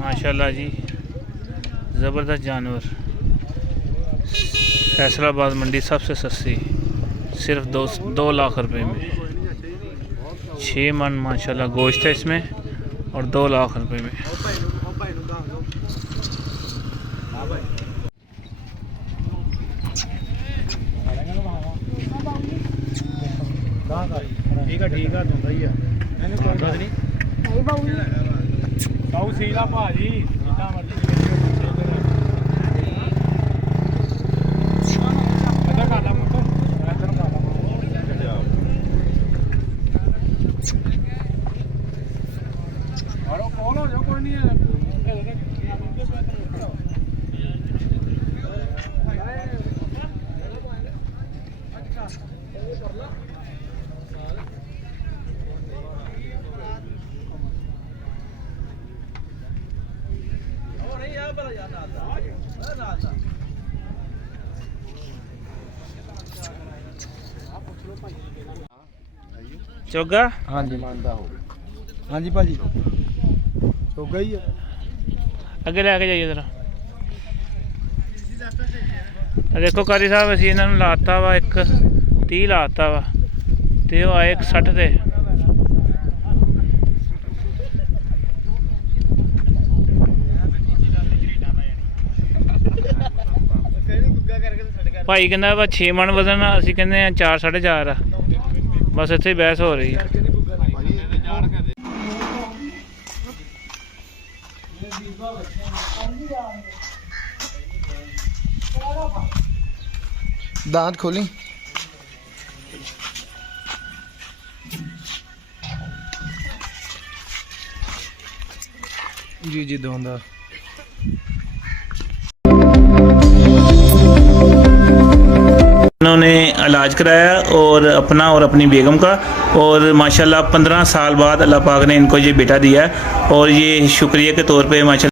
माशाल्लाह जी, ज़बरदस्त जानवर। फैसलाबाद मंडी सबसे सस्ती, सिर्फ 2 लाख रुपए में 6 मन माशाल्लाह गोश्त है इसमें और 2 लाख रुपए में। ठीक है दूंगा ही बाऊ सीला भाजी जितना मर्जी कौन हो जाओ कोई नहीं है। चोगा हाँ जी मानता हो। हाँ जी भाजी चोगा ही है। अगे लैके जाइए जरा। देखो कारी साहब असी इन्होंने लाता वा एक 30 लाता वा ते वो आए 60 ते। भाई कहना वा 6 मन वजन, असी कहने 4 साढ़े 4 आ। बस इत्थे बहस हो रही है। दांत खोली जी दोंदा। उन्होंने इलाज कराया और अपना और अपनी बेगम का, और माशाल्लाह 15 साल बाद अल्लाह पाक ने इनको ये बेटा दिया और ये शुक्रिया के तौर पे माशाल्लाह